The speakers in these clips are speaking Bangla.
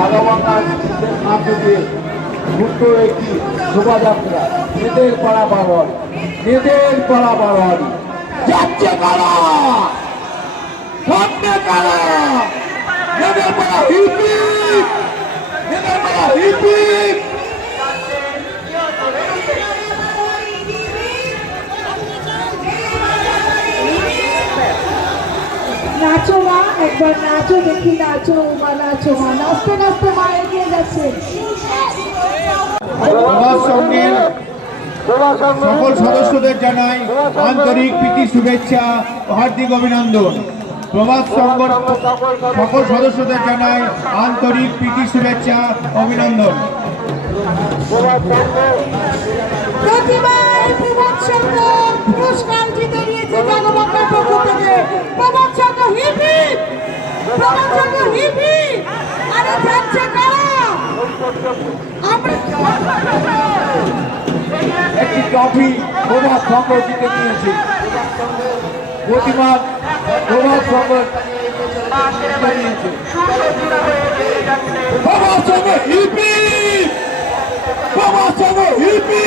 ভাগবতার মধ্যে দিয়ে ছোট্ট একটি শোভাযাত্রা মেয়েদের পাড়া বারণ মেয়েদের পাড়া বারণ যাচ্ছে কারা সামনে কারা মেয়েদের পাড়া হিপি মেয়েদের পাড়া হিপি নাচো একবার নাচো দেখি নাচো মা নাচো মা নাচতে নাচতে মা এগিয়ে যাচ্ছে। সকল সদস্যদের জানাই আন্তরিক প্রীতি শুভেচ্ছা ও হার্দিক অভিনন্দন। প্রভাত সংঘ সকল সদস্যদের জানাই। আন্তরিক প্রীতি শুভেচ্ছা অভিনন্দন। প্রতিবার প্রভাত সংঘ পুরস্কার জিতে নিয়েছে জগবন্ধার পক্ষ থেকে প্রভাত সংঘ হিপি প্রভাত সংঘ হিপি আরে যাচ্ছে কারা আমরা একটি ট্রফি প্রভাত সংঘ জিতে নিয়েছে। প্রতিবার প্রভাত সংঘ জিতে নিয়েছে। প্রভাত সংঘ হিপি! প্রভাত সংঘ হিপি!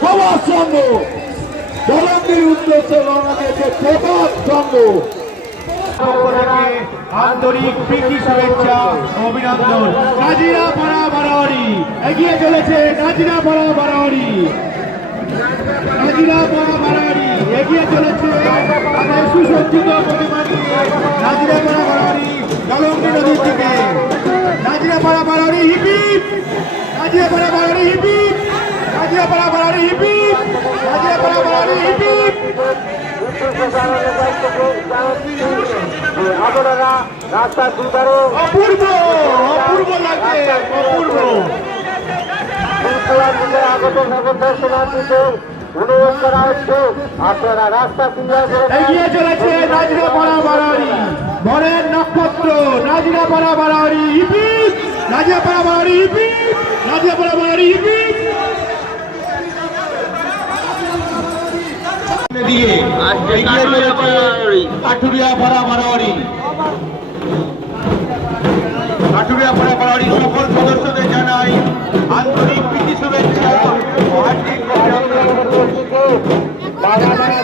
প্রভাত সংঘ জলন্দির উদ্দেশ্যে রওনা দিয়েছে প্রভাত সংঘ আন্তরিক শুভেচ্ছা, অভিনন্দন। নাজিরা পাড়া বাড়াবাড়ি। চলেছে নাজিরা পাড়া বাড়াবাড়ি। এগিয়ে চলেছে তাদের সুসজ্জিত প্রতিমা নিয়ে নাজিরা পাড়া বাড়াবাড়ি জলঙ্গি নদীর দিকে। নাজিরা পাড়া বাড়াবাড়ি হিপি নাজিরা পাড়া বাড়াবাড়ি হিপি নাজিরা পাড়া বাড়াবাড়ি হিপি আপনারা রাস্তার দুধারে অপূর্ব অপূর্ব লাগছে অপূর্ব আগত নগর দর্শনার্থীদের অনুরোধ করা হচ্ছে আপনারা রাস্তা এগিয়ে চলেছে নাজিরা পাড়া বাড়াড়ি ভরের নক্ষত্র নাজিরা পাড়া বাড়াড়ি ইপি নাজিরা পাড়া বাড়াড়ি ইপি নাজিরা দিয়ে এগিয়ে চলেছে কাঠুরিয়া পাড়া বাড়াড়ি কাঠুরিয়া পাড়া বাড়াড়ি সকল সদস্যদের জানাই আন্তরিক প্রীতি শুভেচ্ছা। ও হার্দিক অভিনন্দন। বাগানারা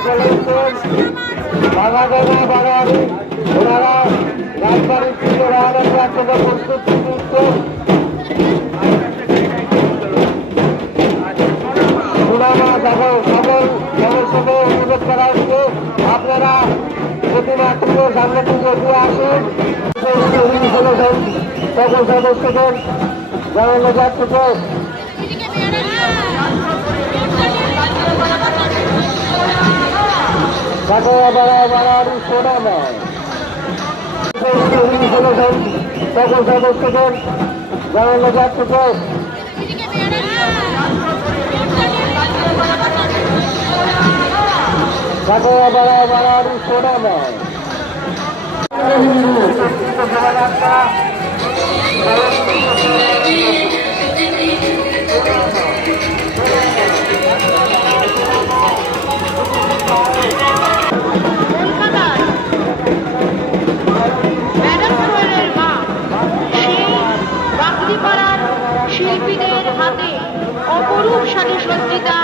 সামনে থেকে এগিয়ে আসুন। সকল সদস্যদের জানানো যাচ্ছে যে কাটোয়া বাড়া বাড়াবাড়ি সোনা নয় সকল সদস্যদের জানানো যাচ্ছে যে কাটোয়া বাড়া বাড়াবাড়ি সোনা নয় শিল্পীদের হাতে অপরূপ সাজসজ্জিতা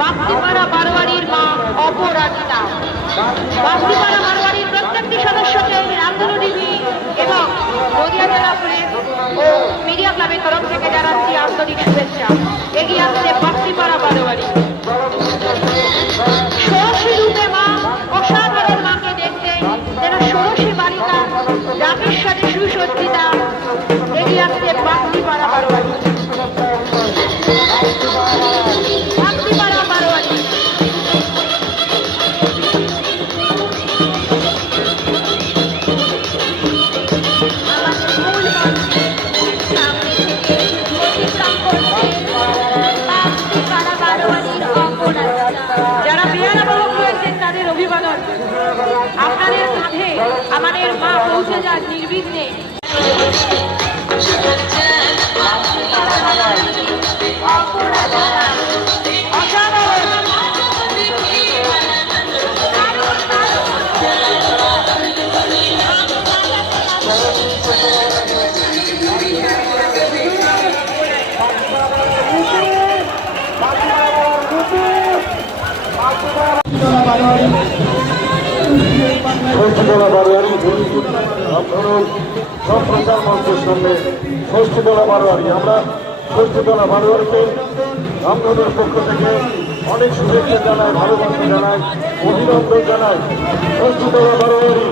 বাগদিপাড়া বারোয়ারির মা অপরাজিতা। ও মিডিয়া ক্লাবের তরফ থেকে জানাচ্ছি আন্তরিক শুভেচ্ছা। আপনাদের সাথে আমাদের মা পৌঁছে যান নির্বিঘ্নে Thank you. সব প্রচার মঞ্চের সামনে ষষ্ঠীতলা আমরা ষষ্ঠীতলা বারোয়ারিতে রামধনের পক্ষ থেকে অনেক শুভেচ্ছা জানাই, ভালোবাসা জানাই, অভিনন্দন জানাই। ষষ্ঠীতলা বারোয়ারি।